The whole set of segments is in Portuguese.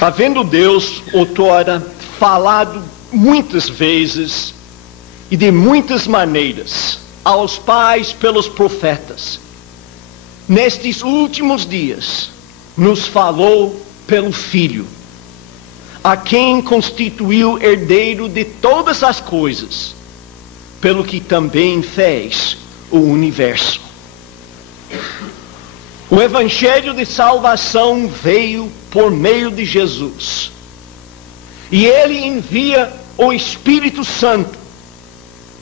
Havendo Deus, outrora, falado muitas vezes e de muitas maneiras aos pais pelos profetas, nestes últimos dias nos falou pelo Filho, a quem constituiu herdeiro de todas as coisas, pelo que também fez o universo. O Evangelho de salvação veio por meio de Jesus. E Ele envia o Espírito Santo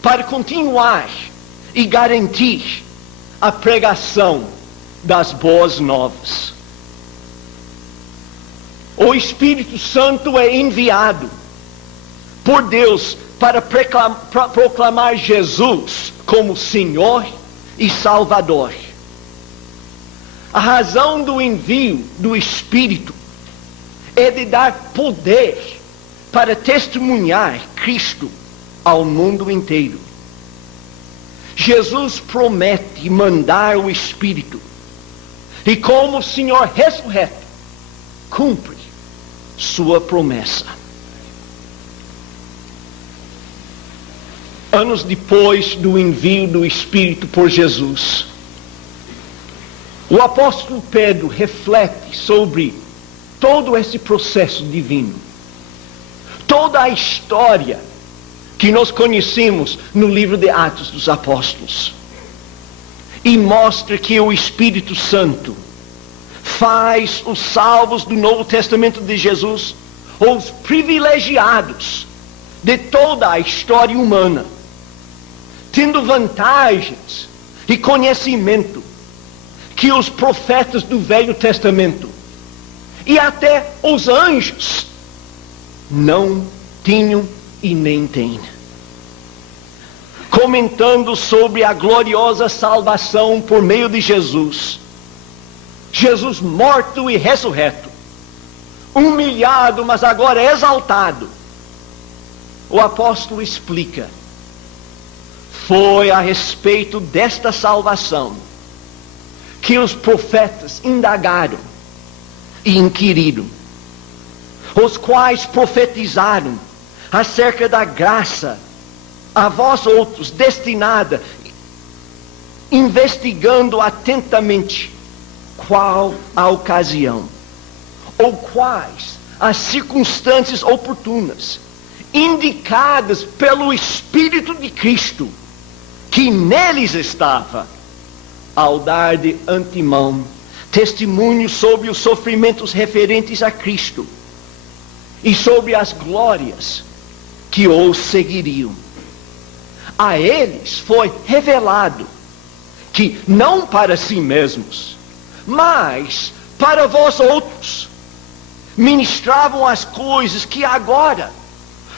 para continuar e garantir a pregação das boas novas. O Espírito Santo é enviado por Deus para proclamar Jesus como Senhor e Salvador. A razão do envio do Espírito é de dar poder para testemunhar Cristo ao mundo inteiro. Jesus promete mandar o Espírito, e como o Senhor ressurreto, cumpre sua promessa. Anos depois do envio do Espírito por Jesus, o apóstolo Pedro reflete sobre todo esse processo divino, toda a história que nós conhecemos no livro de Atos dos Apóstolos, e mostra que o Espírito Santo faz os salvos do Novo Testamento de Jesus os privilegiados de toda a história humana, tendo vantagens e conhecimento que os profetas do Velho Testamento e até os anjos não tinham e nem têm. Comentando sobre a gloriosa salvação por meio de Jesus, Jesus morto e ressurreto, humilhado, mas agora exaltado, o apóstolo explica: foi a respeito desta salvação que os profetas indagaram e inquiriram, os quais profetizaram acerca da graça a vós outros destinada, investigando atentamente qual a ocasião, ou quais as circunstâncias oportunas, indicadas pelo Espírito de Cristo, que neles estava, ao dar de antemão testemunho sobre os sofrimentos referentes a Cristo e sobre as glórias que os seguiriam. A eles foi revelado que não para si mesmos, mas para vós outros, ministravam as coisas que agora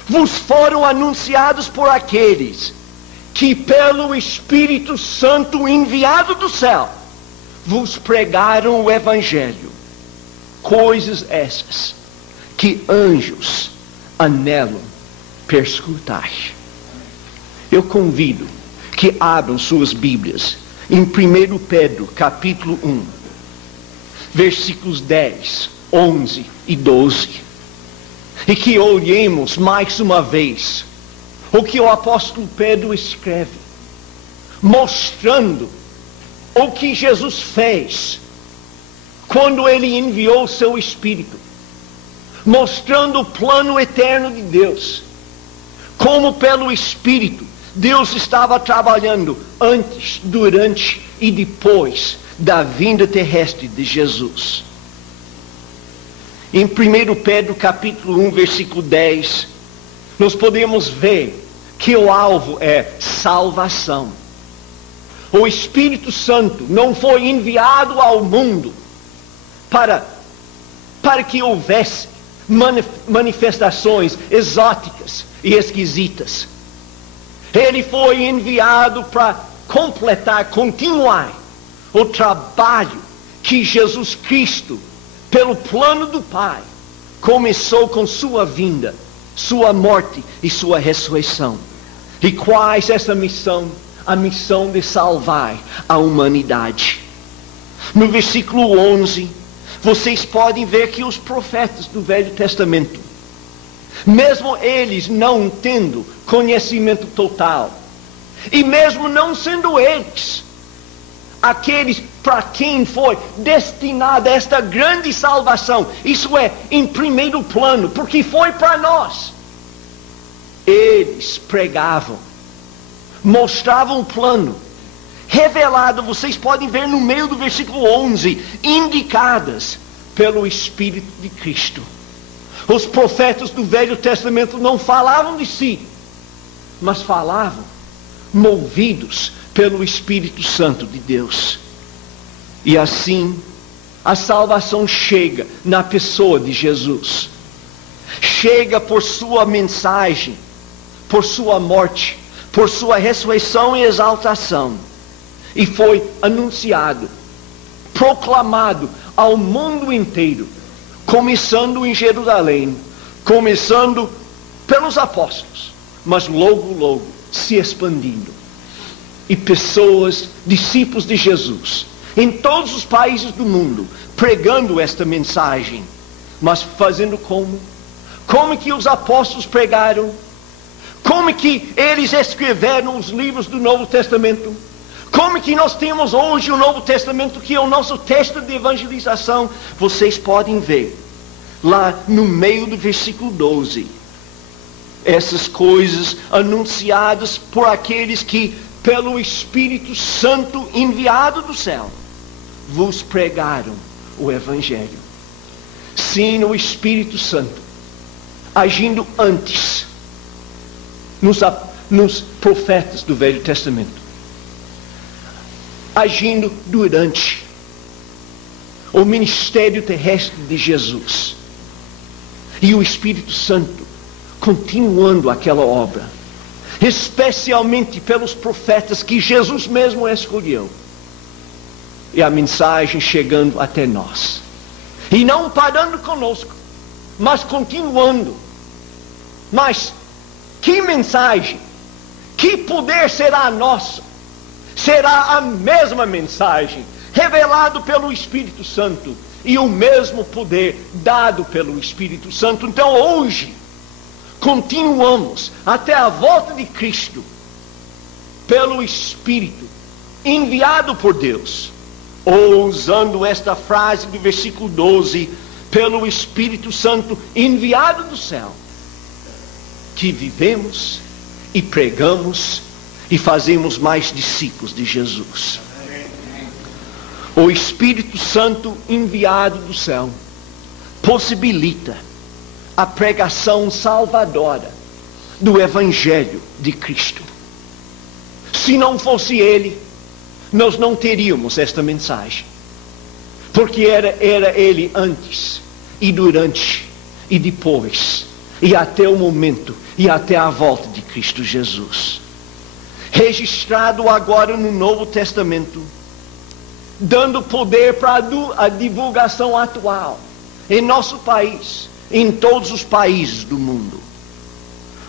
vos foram anunciados por aqueles que pelo Espírito Santo enviado do céu vos pregaram o Evangelho, coisas essas que anjos anelam perscrutar. Eu convido que abram suas Bíblias em 1 Pedro capítulo 1, versículos 10, 11 e 12, e que olhemos mais uma vez o que o apóstolo Pedro escreve, mostrando o que Jesus fez quando ele enviou o seu Espírito, mostrando o plano eterno de Deus, como pelo Espírito Deus estava trabalhando antes, durante e depois da vinda terrestre de Jesus. Em 1 Pedro capítulo 1, versículo 10, nós podemos ver que o alvo é salvação. O Espírito Santo não foi enviado ao mundo para que houvesse manifestações exóticas e esquisitas. Ele foi enviado para completar, continuar o trabalho que Jesus Cristo, pelo plano do Pai, começou com sua vinda, sua morte e sua ressurreição. E quais essa missão? A missão de salvar a humanidade. No versículo 11, vocês podem ver que os profetas do Velho Testamento, mesmo eles não tendo conhecimento total, e mesmo não sendo eles aqueles para quem foi destinada esta grande salvação, isso é, em primeiro plano, porque foi para nós, eles pregavam, mostravam um plano revelado, vocês podem ver no meio do versículo 11, indicadas pelo Espírito de Cristo. Os profetas do Velho Testamento não falavam de si, mas falavam movidos pelo Espírito Santo de Deus. E assim, a salvação chega na pessoa de Jesus. Chega por sua mensagem, por sua morte, por sua ressurreição e exaltação. E foi anunciado, proclamado ao mundo inteiro, começando em Jerusalém, começando pelos apóstolos, mas logo se expandindo. E pessoas, discípulos de Jesus, em todos os países do mundo, pregando esta mensagem. Mas fazendo como? Como que os apóstolos pregaram? Como que eles escreveram os livros do Novo Testamento? Como que nós temos hoje o Novo Testamento, que é o nosso texto de evangelização? Vocês podem ver, lá no meio do versículo 12, essas coisas anunciadas por aqueles que, pelo Espírito Santo enviado do céu, vos pregaram o Evangelho. Sim, o Espírito Santo, agindo antes, nos profetas do Velho Testamento, agindo durante o ministério terrestre de Jesus, e o Espírito Santo continuando aquela obra, especialmente pelos profetas que Jesus mesmo escolheu, e a mensagem chegando até nós, e não parando conosco, mas continuando. Mas que mensagem, que poder será nosso? Será a mesma mensagem, revelado pelo Espírito Santo, e o mesmo poder dado pelo Espírito Santo. Então hoje, continuamos até a volta de Cristo, pelo Espírito, enviado por Deus, ou usando esta frase do versículo 12, pelo Espírito Santo, enviado do céu, que vivemos e pregamos e fazemos mais discípulos de Jesus. O Espírito Santo enviado do céu possibilita a pregação salvadora do Evangelho de Cristo. Se não fosse Ele, nós não teríamos esta mensagem, porque era Ele antes e durante e depois e até o momento e até a volta de Cristo Jesus, registrado agora no Novo Testamento, dando poder para a divulgação atual em nosso país, em todos os países do mundo.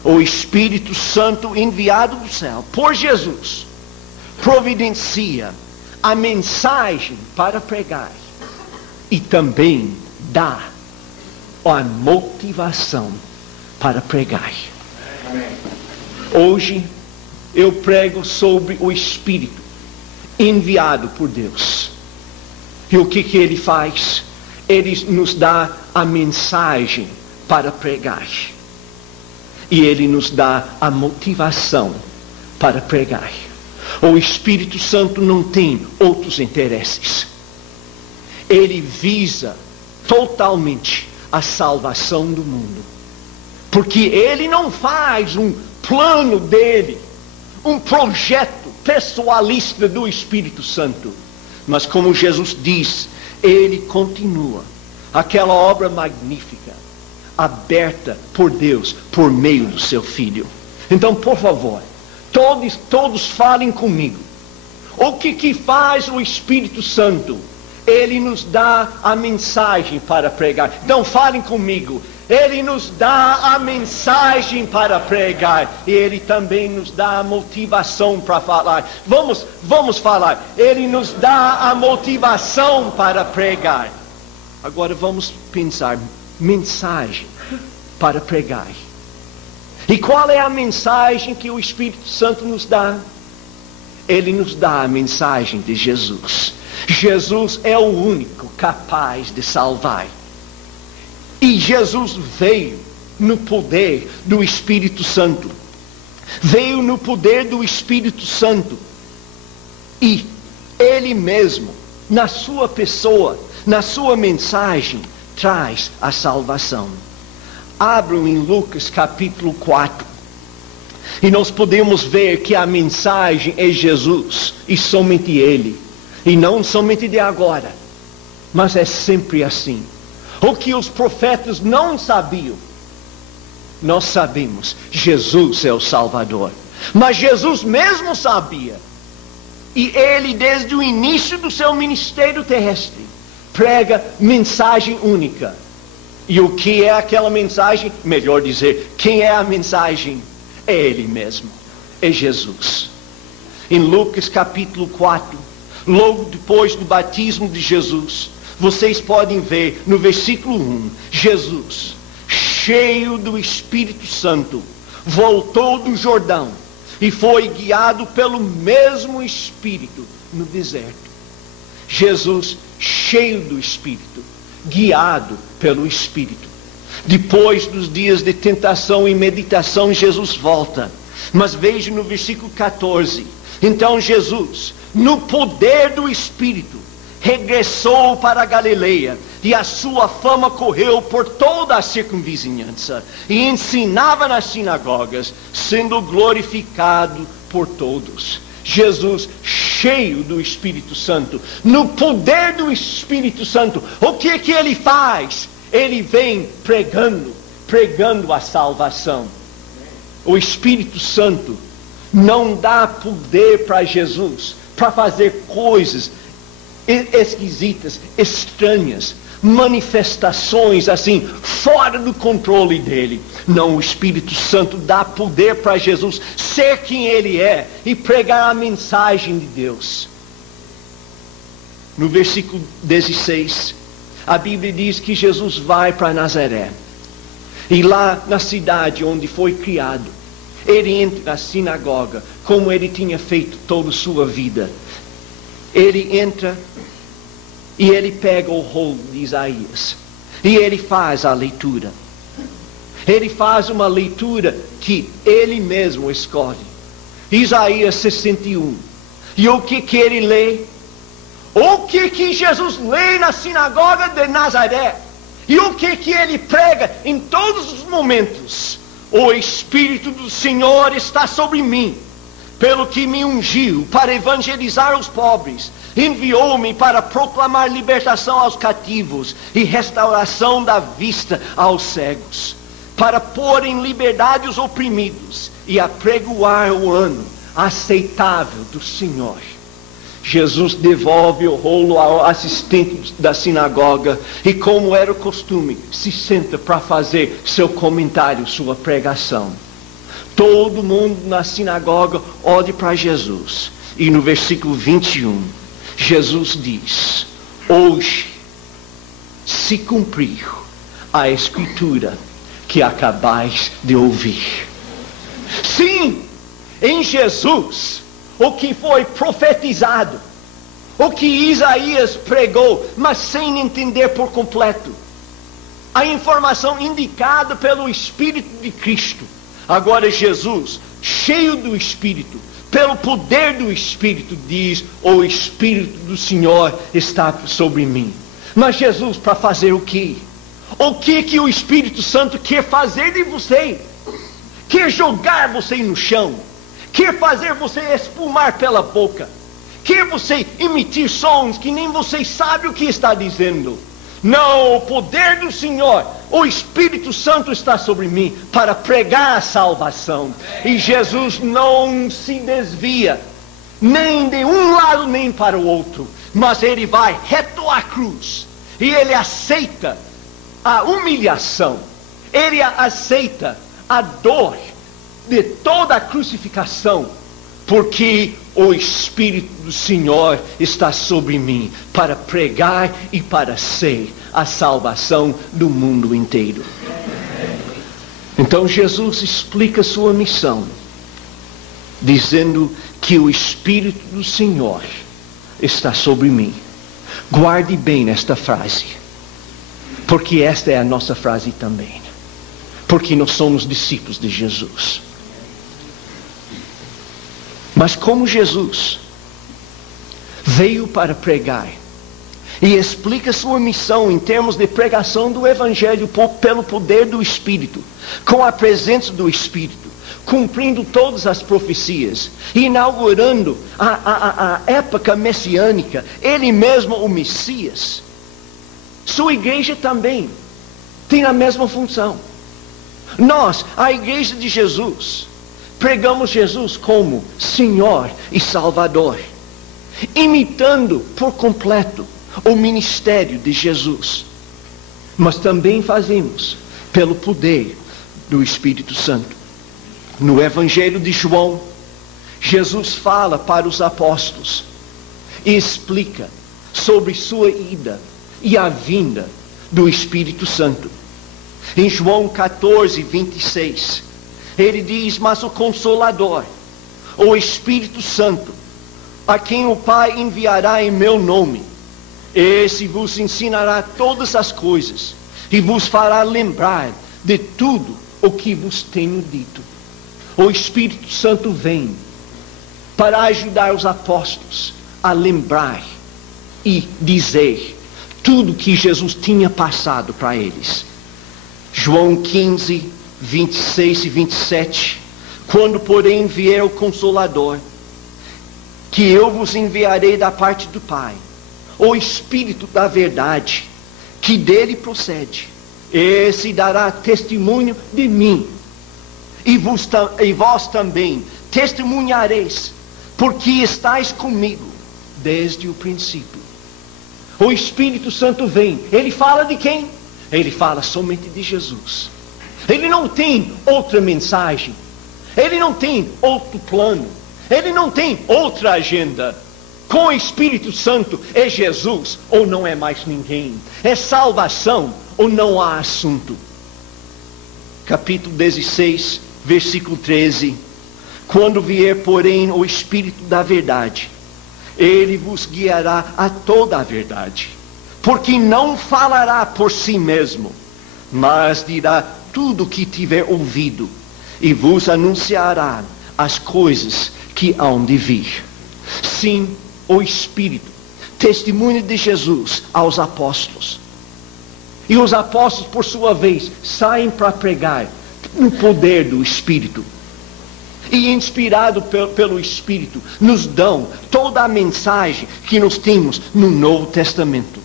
O Espírito Santo enviado do céu por Jesus providencia a mensagem para pregar e também dá a motivação para pregar. Hoje eu prego sobre o Espírito enviado por Deus. E o que Ele faz? Ele nos dá a mensagem para pregar. E Ele nos dá a motivação para pregar. O Espírito Santo não tem outros interesses. Ele visa totalmente a salvação do mundo. Porque Ele não faz um plano dele, um projeto pessoalista do Espírito Santo. Mas como Jesus diz, Ele continua aquela obra magnífica, aberta por Deus, por meio do seu Filho. Então, por favor, todos falem comigo. O que faz o Espírito Santo? Ele nos dá a mensagem para pregar. Então falem comigo. Ele nos dá a mensagem para pregar. E Ele também nos dá a motivação para falar. Vamos falar. Ele nos dá a motivação para pregar. Agora vamos pensar, mensagem para pregar. E qual é a mensagem que o Espírito Santo nos dá? Ele nos dá a mensagem de Jesus. Jesus é o único capaz de salvar. E Jesus veio no poder do Espírito Santo. Veio no poder do Espírito Santo. E Ele mesmo, na sua pessoa, na sua mensagem, traz a salvação. Abram em Lucas capítulo 4. E nós podemos ver que a mensagem é Jesus. E somente Ele. E não somente de agora. Mas é sempre assim. O que os profetas não sabiam, nós sabemos. Jesus é o Salvador. Mas Jesus mesmo sabia. E Ele, desde o início do seu ministério terrestre, prega mensagem única. E o que é aquela mensagem? Melhor dizer, quem é a mensagem? É Ele mesmo. É Jesus. Em Lucas capítulo 4, logo depois do batismo de Jesus, vocês podem ver no versículo 1, Jesus, cheio do Espírito Santo, voltou do Jordão e foi guiado pelo mesmo Espírito no deserto. Jesus, cheio do Espírito, guiado pelo Espírito. Depois dos dias de tentação e meditação, Jesus volta. Mas veja no versículo 14. Então Jesus, no poder do Espírito, regressou para a Galileia, e a sua fama correu por toda a circunvizinhança, e ensinava nas sinagogas, sendo glorificado por todos. Jesus, cheio do Espírito Santo, no poder do Espírito Santo, o que Ele faz? Ele vem pregando a salvação. O Espírito Santo não dá poder para Jesus para fazer coisas esquisitas, estranhas, manifestações assim, fora do controle dele. Não, o Espírito Santo dá poder para Jesus ser quem Ele é e pregar a mensagem de Deus. No versículo 16, a Bíblia diz que Jesus vai para Nazaré. E lá na cidade onde foi criado, Ele entra na sinagoga, como Ele tinha feito toda a sua vida. Ele entra e Ele pega o rolo de Isaías. E Ele faz a leitura. Ele faz uma leitura que Ele mesmo escolhe. Isaías 61. E o que Ele lê? O que Jesus lê na sinagoga de Nazaré? E o que Ele prega em todos os momentos? O Espírito do Senhor está sobre mim, pelo que me ungiu para evangelizar os pobres, enviou-me para proclamar libertação aos cativos e restauração da vista aos cegos, para pôr em liberdade os oprimidos e apregoar o ano aceitável do Senhor. Jesus devolve o rolo ao assistente da sinagoga e, como era o costume, se senta para fazer seu comentário, sua pregação. Todo mundo na sinagoga olha para Jesus. E no versículo 21, Jesus diz: hoje se cumpriu a escritura que acabais de ouvir. Sim, em Jesus, o que foi profetizado, o que Isaías pregou, mas sem entender por completo, a informação indicada pelo Espírito de Cristo. Agora Jesus, cheio do Espírito, pelo poder do Espírito, diz: o Espírito do Senhor está sobre mim. Mas Jesus, para fazer o quê? O que o Espírito Santo quer fazer de você? Quer jogar você no chão? Quer fazer você espumar pela boca? Quer você emitir sons que nem você sabe o que está dizendo? Não, o poder do Senhor, o Espírito Santo está sobre mim para pregar a salvação. E Jesus não se desvia, nem de um lado nem para o outro, mas Ele vai reto à cruz. E Ele aceita a humilhação, Ele aceita a dor de toda a crucificação, porque o Espírito do Senhor está sobre mim para pregar e para ser a salvação do mundo inteiro. Então Jesus explica sua missão, dizendo que o Espírito do Senhor está sobre mim. Guarde bem esta frase, porque esta é a nossa frase também, porque nós somos discípulos de Jesus. Mas como Jesus veio para pregar e explica sua missão em termos de pregação do Evangelho pelo poder do Espírito, com a presença do Espírito, cumprindo todas as profecias, inaugurando a época messiânica, ele mesmo o Messias, sua igreja também tem a mesma função. Nós, a igreja de Jesus, pregamos Jesus como Senhor e Salvador, imitando por completo o ministério de Jesus. Mas também fazemos pelo poder do Espírito Santo. No Evangelho de João, Jesus fala para os apóstolos e explica sobre sua ida e a vinda do Espírito Santo. Em João 14, 26, ele diz: mas o Consolador, o Espírito Santo, a quem o Pai enviará em meu nome, esse vos ensinará todas as coisas e vos fará lembrar de tudo o que vos tenho dito. O Espírito Santo vem para ajudar os apóstolos a lembrar e dizer tudo que Jesus tinha passado para eles. João 15, 26 e 27. Quando porém vier o Consolador, que eu vos enviarei da parte do Pai, o Espírito da verdade, que dele procede, esse dará testemunho de mim, e vós também testemunhareis, porque estáis comigo desde o princípio. O Espírito Santo vem, ele fala de quem? Ele fala somente de Jesus. Ele não tem outra mensagem, ele não tem outro plano, ele não tem outra agenda. Com o Espírito Santo é Jesus ou não é mais ninguém, é salvação ou não há assunto. Capítulo 16, versículo 13. Quando vier porém o Espírito da verdade, ele vos guiará a toda a verdade, porque não falará por si mesmo, mas dirá tudo o que tiver ouvido, e vos anunciará as coisas que hão de vir. Sim, o Espírito testemunha de Jesus aos apóstolos, e os apóstolos por sua vez saem para pregar no poder do Espírito, e inspirado pelo Espírito nos dão toda a mensagem que nós temos no Novo Testamento.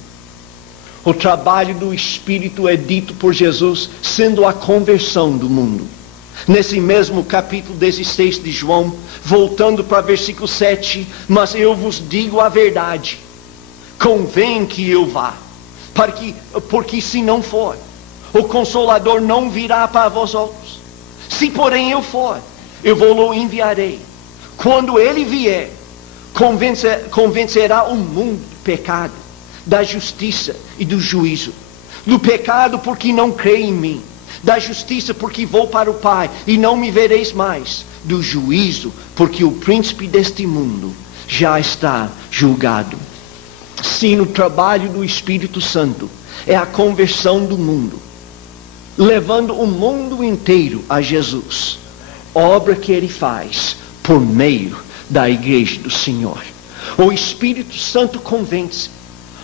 O trabalho do Espírito é dito por Jesus sendo a conversão do mundo. Nesse mesmo capítulo 16 de João, voltando para versículo 7, mas eu vos digo a verdade, convém que eu vá, porque se não for, o Consolador não virá para vós outros. Se porém eu for, eu vou-lo enviarei. Quando ele vier, convencerá o mundo do pecado, da justiça e do juízo. Do pecado porque não crê em mim, da justiça porque vou para o Pai e não me vereis mais, do juízo porque o príncipe deste mundo já está julgado. Sim, o trabalho do Espírito Santo é a conversão do mundo, levando o mundo inteiro a Jesus, obra que ele faz por meio da igreja do Senhor. O Espírito Santo convence,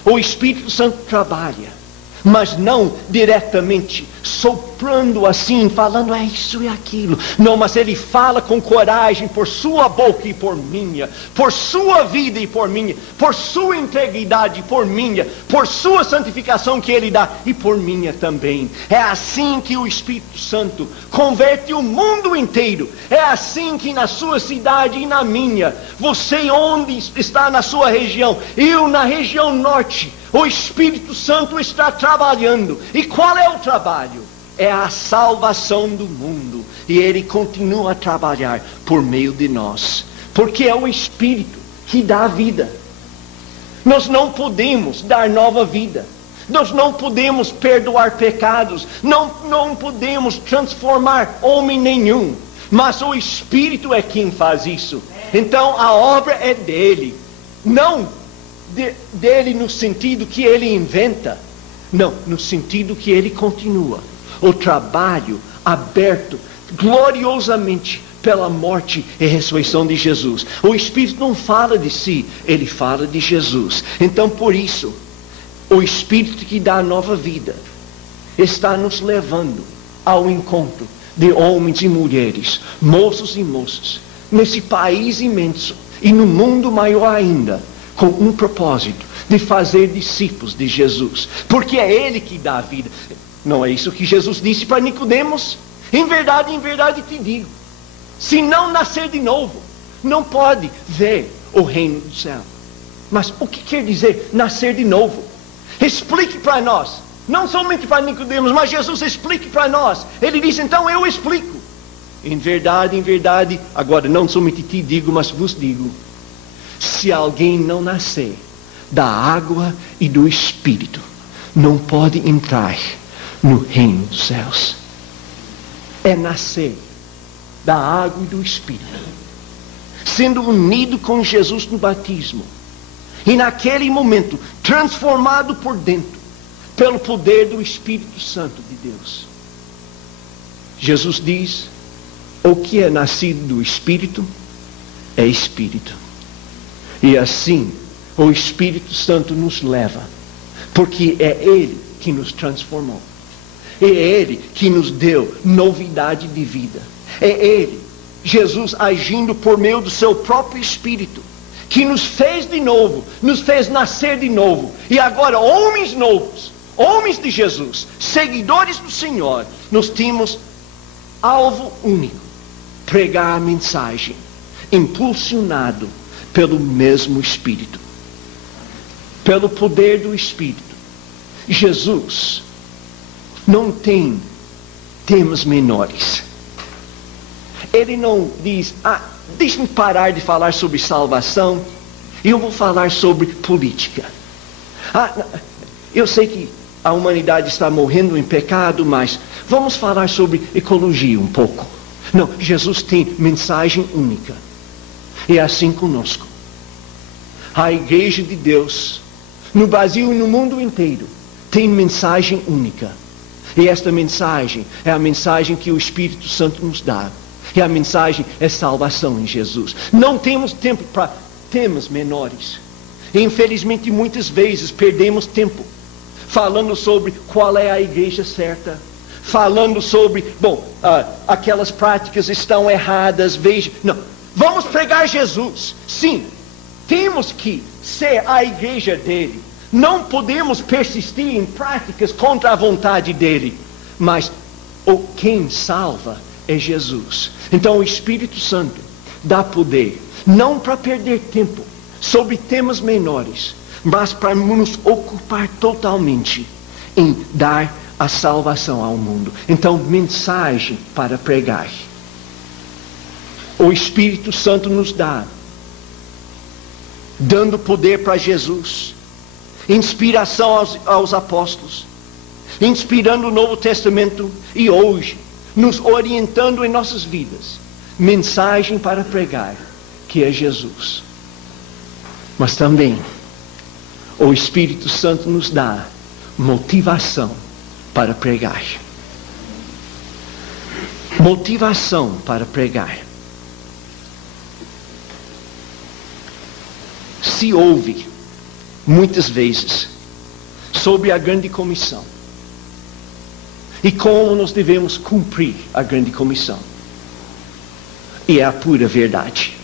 o Espírito Santo trabalha, mas não diretamente soprando assim, falando é isso e aquilo. Não, mas ele fala com coragem por sua boca e por minha, por sua vida e por minha, por sua integridade e por minha, por sua santificação que ele dá e por minha também. É assim que o Espírito Santo converte o mundo inteiro. É assim que na sua cidade e na minha, você onde está na sua região, eu na região norte, o Espírito Santo está trabalhando. E qual é o trabalho? É a salvação do mundo. E ele continua a trabalhar por meio de nós, Porque é o Espírito que dá a vida. Nós não podemos dar nova vida. Nós não podemos perdoar pecados. Não podemos transformar homem nenhum. Mas o Espírito é quem faz isso. Então a obra é dele. Não dele no sentido que ele inventa. Não, no sentido que ele continua. O trabalho aberto gloriosamente pela morte e ressurreição de Jesus. O Espírito não fala de si, ele fala de Jesus. Então por isso, o Espírito que dá nova vida está nos levando ao encontro de homens e mulheres, moços e moças, nesse país imenso e no mundo maior ainda, com um propósito de fazer discípulos de Jesus, porque é ele que dá a vida. Não é isso que Jesus disse para Nicodemos? Em verdade te digo, se não nascer de novo, não pode ver o reino do céu. Mas o que quer dizer nascer de novo? Explique para nós. Não somente para Nicodemos, mas Jesus explique para nós. Ele diz, então eu explico. Em verdade, agora não somente te digo, mas vos digo. Se alguém não nascer da água e do Espírito, não pode entrar no reino dos céus. É nascer da água e do Espírito, sendo unido com Jesus no batismo, e naquele momento transformado por dentro pelo poder do Espírito Santo de Deus. Jesus diz, o que é nascido do Espírito é Espírito. E assim o Espírito Santo nos leva, porque é ele que nos transformou, é ele que nos deu novidade de vida. É ele, Jesus, agindo por meio do seu próprio Espírito, que nos fez de novo, nos fez nascer de novo. E agora, homens novos, homens de Jesus, seguidores do Senhor, nós temos alvo único: pregar a mensagem, impulsionado pelo mesmo Espírito, pelo poder do Espírito. Jesus não tem temas menores. Ele não diz, deixe-me parar de falar sobre salvação e eu vou falar sobre política. Eu sei que a humanidade está morrendo em pecado, mas vamos falar sobre ecologia um pouco. Não, Jesus tem mensagem única. E é assim conosco. A Igreja de Deus, no Brasil e no mundo inteiro, tem mensagem única. E esta mensagem é a mensagem que o Espírito Santo nos dá. E a mensagem é salvação em Jesus. Não temos tempo para temas menores. E, infelizmente, muitas vezes perdemos tempo falando sobre qual é a igreja certa, falando sobre, aquelas práticas estão erradas, veja. Não, vamos pregar Jesus. Sim, temos que ser a igreja dele. Não podemos persistir em práticas contra a vontade dele. Mas quem salva é Jesus. Então o Espírito Santo dá poder, não para perder tempo sobre temas menores, mas para nos ocupar totalmente em dar a salvação ao mundo. Então, mensagem para pregar. O Espírito Santo nos dá, dando poder para Jesus, inspiração aos apóstolos, inspirando o Novo Testamento e hoje nos orientando em nossas vidas, mensagem para pregar, que é Jesus. Mas também o Espírito Santo nos dá motivação para pregar. Motivação para pregar. Se ouve muitas vezes sobre a grande comissão e como nós devemos cumprir a grande comissão. E é a pura verdade.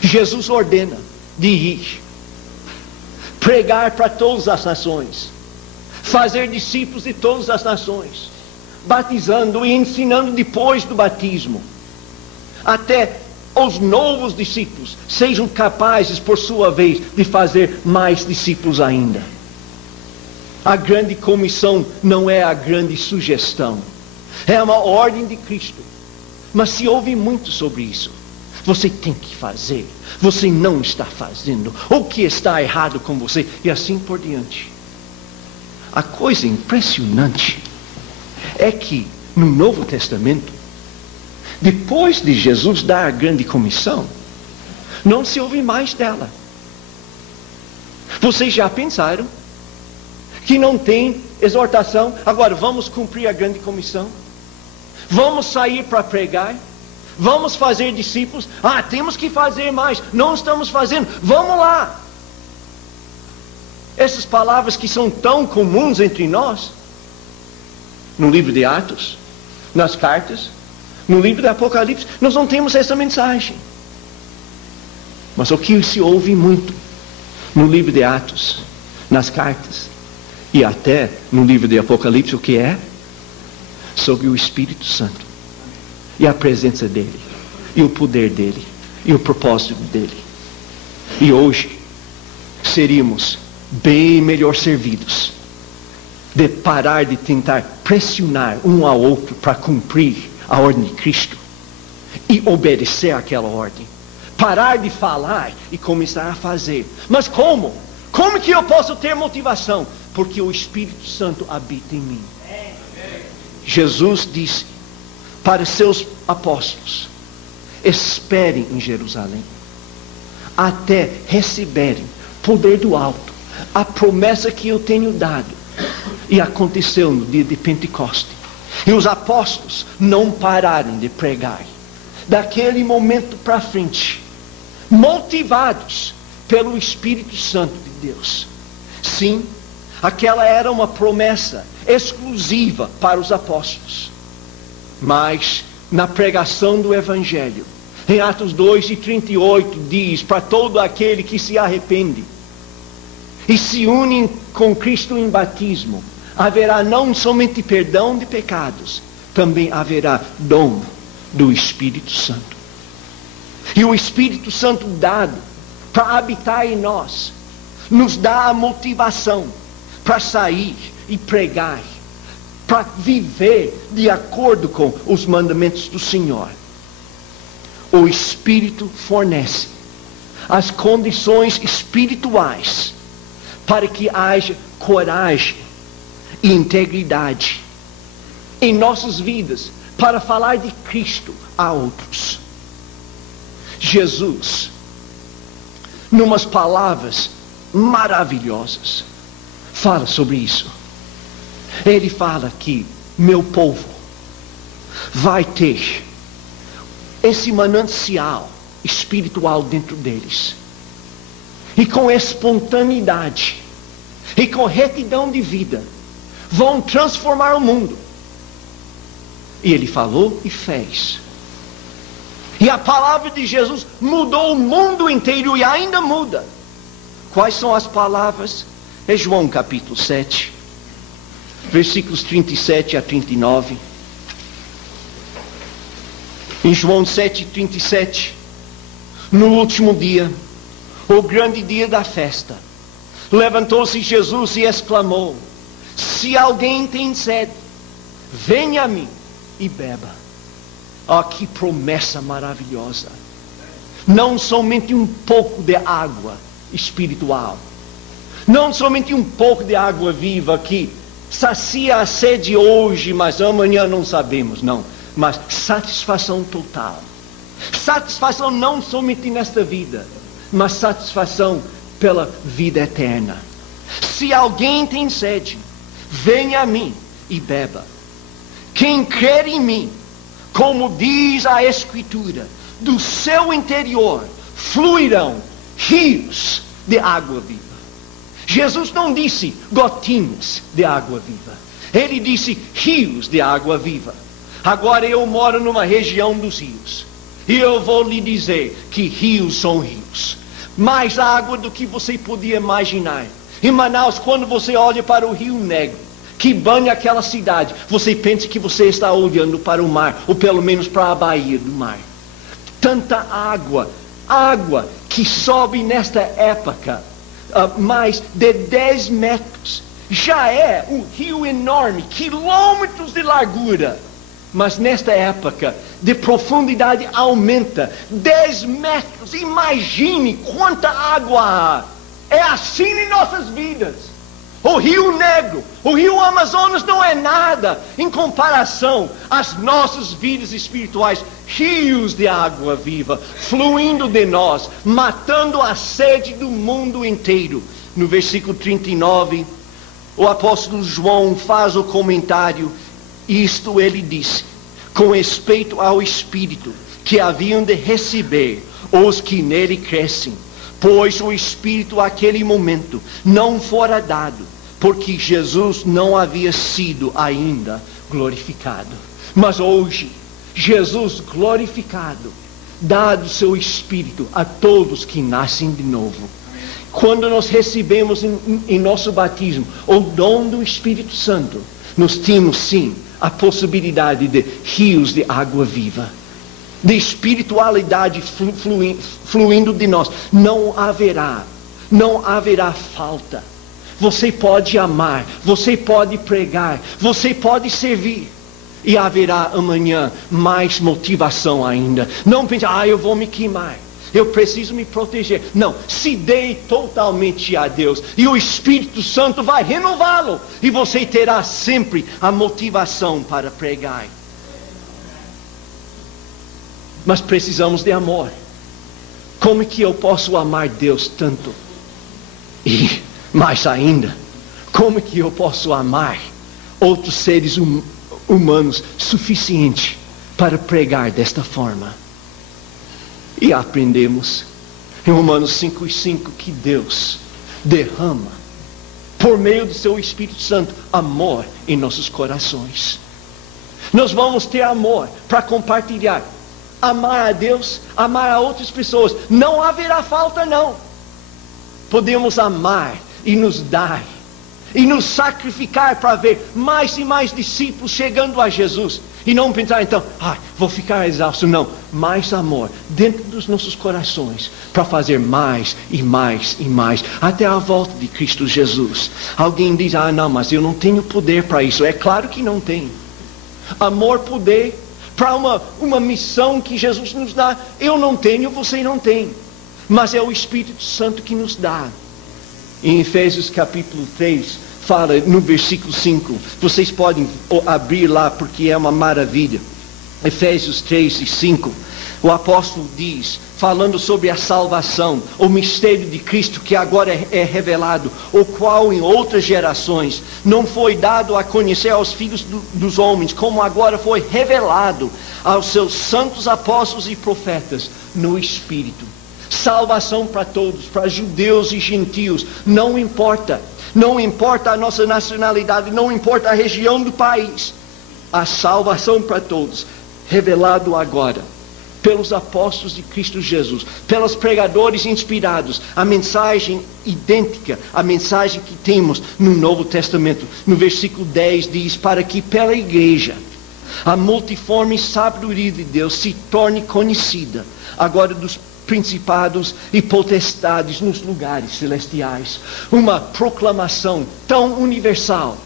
Jesus ordena de ir, pregar para todas as nações, fazer discípulos de todas as nações, batizando e ensinando depois do batismo, até os novos discípulos sejam capazes, por sua vez, de fazer mais discípulos ainda. A grande comissão não é a grande sugestão, é uma ordem de Cristo. Mas se ouve muito sobre isso. Você tem que fazer. Você não está fazendo. O que está errado com você? E assim por diante. A coisa impressionante é que no Novo Testamento, depois de Jesus dar a grande comissão, não se ouve mais dela. Vocês já pensaram que não tem exortação? Agora vamos cumprir a grande comissão? Vamos sair para pregar? Vamos fazer discípulos? Temos que fazer mais. Não estamos fazendo. Vamos lá. Essas palavras que são tão comuns entre nós, no livro de Atos, nas cartas, no livro do Apocalipse, nós não temos essa mensagem. Mas o que se ouve muito no livro de Atos, nas cartas, e até no livro de Apocalipse, o que é? Sobre o Espírito Santo. E a presença dele, e o poder dele, e o propósito dele. E hoje, seríamos bem melhor servidos de parar de tentar pressionar um ao outro para cumprir a ordem de Cristo e obedecer àquela ordem. Parar de falar e começar a fazer. Mas como? Como que eu posso ter motivação? Porque o Espírito Santo habita em mim. Jesus disse para seus apóstolos: esperem em Jerusalém até receberem poder do alto, a promessa que eu tenho dado. E aconteceu no dia de Pentecoste. E os apóstolos não pararam de pregar. Daquele momento para frente, motivados pelo Espírito Santo de Deus. Sim, aquela era uma promessa exclusiva para os apóstolos. Mas na pregação do Evangelho, em Atos 2:38 diz: para todo aquele que se arrepende e se une com Cristo em batismo, haverá não somente perdão de pecados, também haverá dom do Espírito Santo. E o Espírito Santo dado para habitar em nós, nos dá a motivação para sair e pregar, para viver de acordo com os mandamentos do Senhor. O Espírito fornece as condições espirituais para que haja coragem e integridade em nossas vidas para falar de Cristo a outros. Jesus, numas palavras maravilhosas, fala sobre isso. Ele fala que meu povo vai ter esse manancial espiritual dentro deles, e com espontaneidade e com retidão de vida vão transformar o mundo. E ele falou e fez. E a palavra de Jesus mudou o mundo inteiro e ainda muda. Quais são as palavras? É João capítulo 7, versículos 37 a 39. Em João 7:37, no último dia, o grande dia da festa, levantou-se Jesus e exclamou: se alguém tem sede, venha a mim e beba. Que promessa maravilhosa! Não somente um pouco de água espiritual, não somente um pouco de água viva que sacia a sede hoje, mas amanhã não sabemos, não. Mas satisfação total. Satisfação não somente nesta vida, mas satisfação pela vida eterna. Se alguém tem sede, venha a mim e beba. Quem crer em mim, como diz a Escritura, do seu interior fluirão rios de água viva. Jesus não disse gotinhas de água viva. Ele disse rios de água viva. Agora eu moro numa região dos rios, e eu vou lhe dizer que rios são rios. Mais água do que você podia imaginar. Em Manaus, quando você olha para o Rio Negro, que banha aquela cidade, você pensa que você está olhando para o mar, ou pelo menos para a baía do mar. Tanta água, água que sobe nesta época mais de 10 metros. Já é um rio enorme, quilômetros de largura. Mas nesta época, de profundidade aumenta 10 metros. Imagine quanta água há. É assim em nossas vidas. O Rio Negro, o Rio Amazonas não é nada em comparação às nossas vidas espirituais. Rios de água viva fluindo de nós, matando a sede do mundo inteiro. No versículo 39, o apóstolo João faz o comentário. Isto ele disse, com respeito ao Espírito que haviam de receber os que nele crescem, pois o Espírito àquele momento não fora dado, porque Jesus não havia sido ainda glorificado. Mas hoje, Jesus glorificado, dado seu Espírito a todos que nascem de novo. Quando nós recebemos em nosso batismo o dom do Espírito Santo, nós temos sim a possibilidade de rios de água viva, de espiritualidade fluindo de nós. Não haverá falta. Você pode amar, você pode pregar, você pode servir. E haverá amanhã mais motivação ainda. Não pense, eu vou me queimar, eu preciso me proteger. Não, se dê totalmente a Deus, e o Espírito Santo vai renová-lo, e você terá sempre a motivação para pregar. Mas precisamos de amor. Como é que eu posso amar Deus tanto? E mais ainda, como é que eu posso amar outros seres humanos suficiente para pregar desta forma? E aprendemos em Romanos 5:5 que Deus derrama, por meio do seu Espírito Santo, amor em nossos corações. Nós vamos ter amor para compartilhar. Amar a Deus, amar a outras pessoas. Não haverá falta, não. Podemos amar e nos dar, e nos sacrificar para ver mais e mais discípulos chegando a Jesus. E não pensar então, vou ficar exausto. Não, mais amor dentro dos nossos corações, para fazer mais e mais e mais, até a volta de Cristo Jesus. Alguém diz, não, mas eu não tenho poder para isso. É claro que não tem. Amor, poder, para uma missão que Jesus nos dá, eu não tenho, você não tem. Mas é o Espírito Santo que nos dá. Em Efésios capítulo 3, fala no versículo 5, vocês podem abrir lá porque é uma maravilha. Efésios 3 e 5, o apóstolo diz, falando sobre a salvação, o mistério de Cristo que agora é revelado, o qual em outras gerações não foi dado a conhecer aos filhos dos homens, como agora foi revelado aos seus santos apóstolos e profetas no Espírito. Salvação para todos, para judeus e gentios, não importa a nossa nacionalidade, não importa a região do país, a salvação para todos, revelado agora pelos apóstolos de Cristo Jesus, pelos pregadores inspirados, a mensagem idêntica, a mensagem que temos no Novo Testamento. No versículo 10 diz, para que pela igreja a multiforme sabedoria de Deus se torne conhecida, agora dos principados e potestades nos lugares celestiais. Uma proclamação tão universal,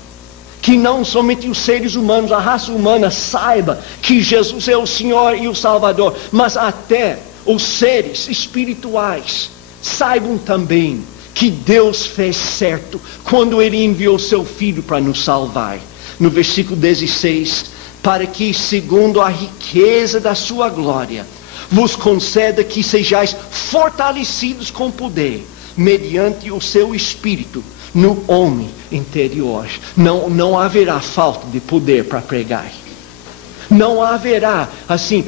que não somente os seres humanos, a raça humana saiba que Jesus é o Senhor e o Salvador, mas até os seres espirituais saibam também que Deus fez certo quando Ele enviou seu Filho para nos salvar. No versículo 16, para que segundo a riqueza da sua glória vos conceda que sejais fortalecidos com poder, mediante o seu Espírito, no homem interior. Não haverá falta de poder para pregar. Não haverá,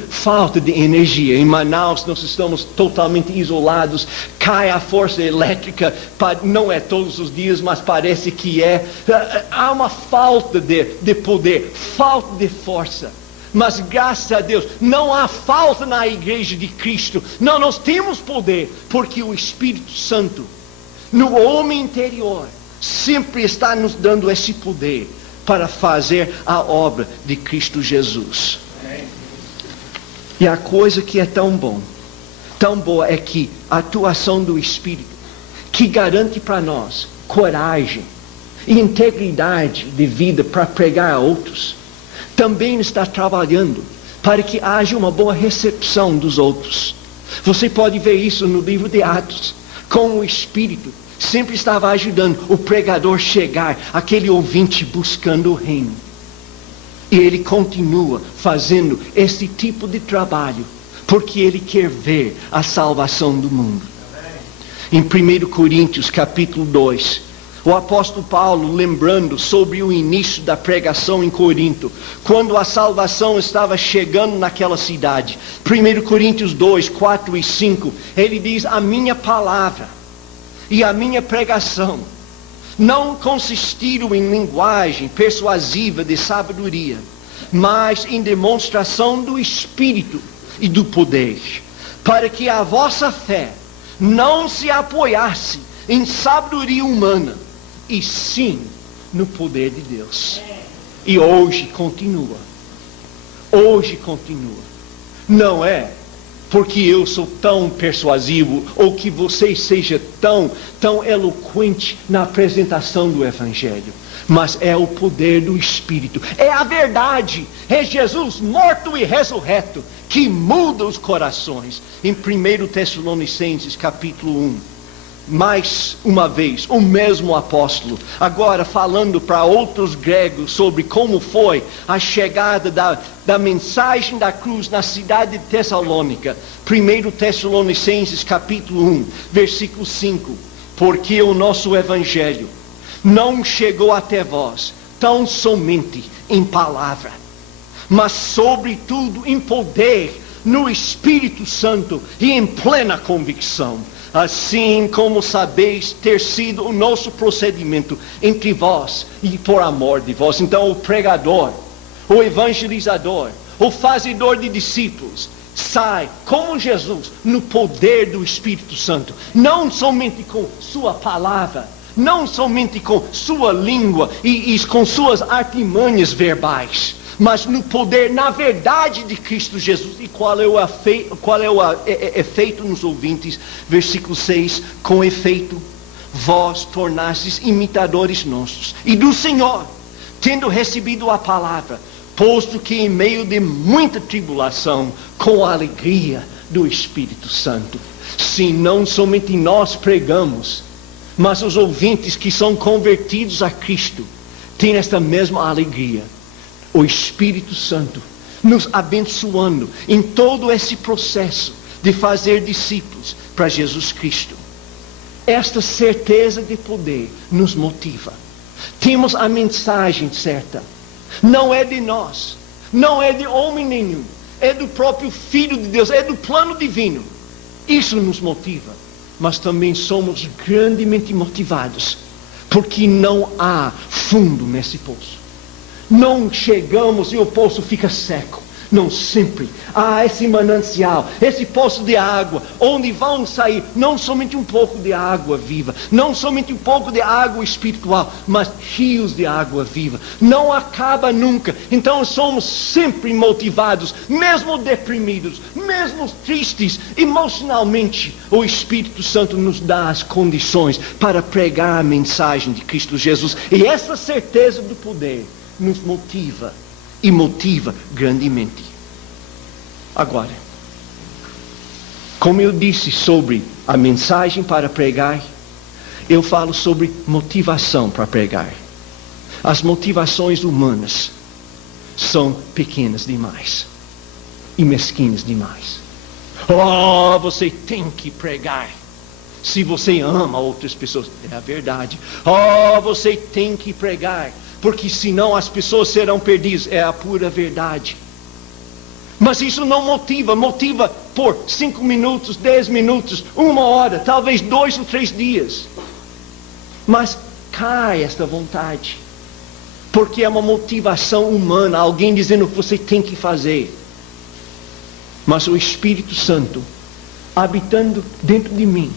falta de energia. Em Manaus nós estamos totalmente isolados, cai a força elétrica, não é todos os dias, mas parece que é. Há uma falta de poder, falta de força. Mas graças a Deus, não há falta na igreja de Cristo. Não, nós temos poder, porque o Espírito Santo, no homem interior, sempre está nos dando esse poder para fazer a obra de Cristo Jesus. E a coisa que é tão boa é que a atuação do Espírito, que garante para nós coragem e integridade de vida para pregar a outros, também está trabalhando para que haja uma boa recepção dos outros. Você pode ver isso no livro de Atos, como o Espírito sempre estava ajudando o pregador chegar, aquele ouvinte buscando o reino. E ele continua fazendo esse tipo de trabalho, porque ele quer ver a salvação do mundo. Em 1 Coríntios capítulo 2, o apóstolo Paulo, lembrando sobre o início da pregação em Corinto, quando a salvação estava chegando naquela cidade. 1 Coríntios 2, 4 e 5, ele diz: a minha palavra e a minha pregação não consistiram em linguagem persuasiva de sabedoria, mas em demonstração do Espírito e do poder, para que a vossa fé não se apoiasse em sabedoria humana, e sim no poder de Deus. E hoje continua. Hoje continua. Não é porque eu sou tão persuasivo, ou que você seja tão eloquente na apresentação do Evangelho, mas é o poder do Espírito, é a verdade, é Jesus morto e ressurreto, que muda os corações. Em 1 Tessalonicenses capítulo 1, mais uma vez, o mesmo apóstolo, agora falando para outros gregos sobre como foi a chegada da mensagem da cruz na cidade de Tessalônica. 1 Tessalonicenses capítulo 1, versículo 5. Porque o nosso evangelho não chegou até vós tão somente em palavra, mas sobretudo em poder, no Espírito Santo e em plena convicção. Assim como sabeis ter sido o nosso procedimento entre vós e por amor de vós. Então o pregador, o evangelizador, o fazedor de discípulos, sai como Jesus no poder do Espírito Santo, não somente com sua palavra, não somente com sua língua e com suas artimanhas verbais, mas no poder, na verdade de Cristo Jesus. E qual é o efeito nos ouvintes? Versículo 6, com efeito, vós tornastes imitadores nossos e do Senhor, tendo recebido a palavra, posto que em meio de muita tribulação, com a alegria do Espírito Santo. Sim, não somente nós pregamos, mas os ouvintes que são convertidos a Cristo têm esta mesma alegria. O Espírito Santo nos abençoando em todo esse processo de fazer discípulos para Jesus Cristo. Esta certeza de poder nos motiva. Temos a mensagem certa. Não é de nós, não é de homem nenhum, é do próprio Filho de Deus, é do plano divino. Isso nos motiva, mas também somos grandemente motivados, porque não há fundo nesse poço. Não chegamos e o poço fica seco. Não, sempre há esse manancial, esse poço de água, onde vão sair não somente um pouco de água viva, não somente um pouco de água espiritual, mas rios de água viva. Não acaba nunca. Então somos sempre motivados, mesmo deprimidos, mesmo tristes, emocionalmente. O Espírito Santo nos dá as condições para pregar a mensagem de Cristo Jesus. E essa certeza do poder nos motiva e motiva grandemente. Agora, como eu disse sobre a mensagem para pregar, eu falo sobre motivação para pregar. As motivações humanas são pequenas demais e mesquinhas demais. Oh, você tem que pregar se você ama outras pessoas. É a verdade. Oh, você tem que pregar, porque senão as pessoas serão perdidas. É a pura verdade. Mas isso não motiva. Motiva por 5 minutos, 10 minutos, 1 hora, talvez 2 ou 3 dias. Mas cai esta vontade, porque é uma motivação humana, alguém dizendo que você tem que fazer. Mas o Espírito Santo, habitando dentro de mim,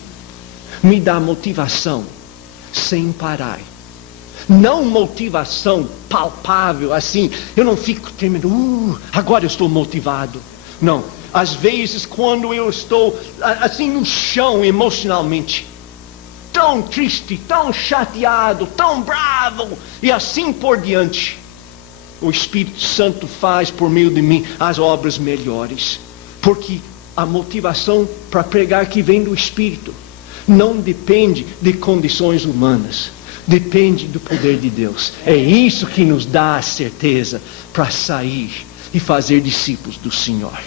me dá motivação sem parar. Não motivação palpável, assim, eu não fico tremendo, agora eu estou motivado. Não, às vezes quando eu estou assim no chão emocionalmente, tão triste, tão chateado, tão bravo, e assim por diante, o Espírito Santo faz por meio de mim as obras melhores. Porque a motivação para pregar que vem do Espírito não depende de condições humanas, depende do poder de Deus. É isso que nos dá a certeza para sair e fazer discípulos do Senhor.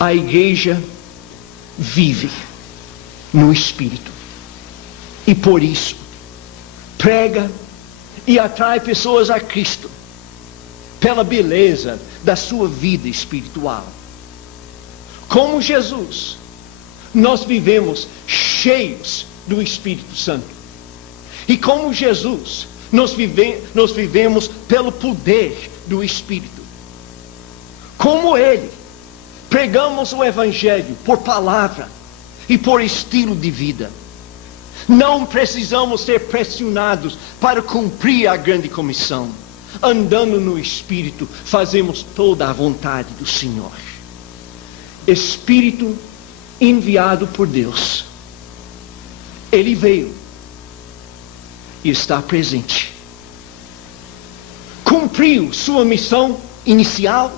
A igreja vive no Espírito e por isso prega e atrai pessoas a Cristo pela beleza da sua vida espiritual. Como Jesus, nós vivemos cheios do Espírito Santo. E como Jesus, nós vivemos pelo poder do Espírito. Como Ele, pregamos o Evangelho por palavra e por estilo de vida. Não precisamos ser pressionados para cumprir a grande comissão. Andando no Espírito, fazemos toda a vontade do Senhor. Espírito enviado por Deus. Ele veio e está presente. Cumpriu sua missão inicial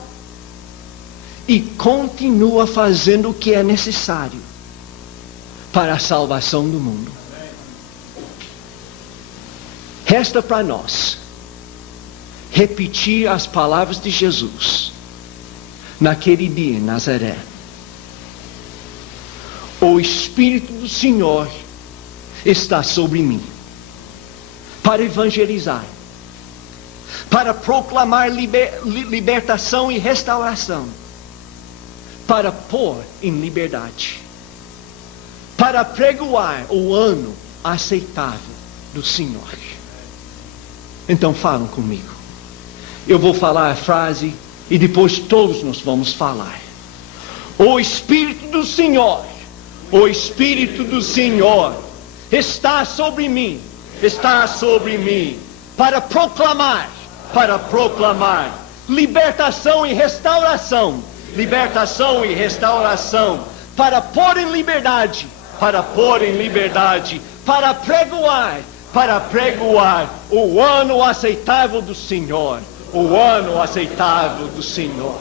e continua fazendo o que é necessário para a salvação do mundo. Resta para nós repetir as palavras de Jesus naquele dia em Nazaré. O Espírito do Senhor está sobre mim para evangelizar, para proclamar libertação e restauração, para pôr em liberdade, para pregoar o ano aceitável do Senhor. Então falam comigo. Eu vou falar a frase e depois todos nós vamos falar. O Espírito do Senhor, o Espírito do Senhor está sobre mim para proclamar libertação e restauração, para pôr em liberdade, para pregoar o ano aceitável do Senhor,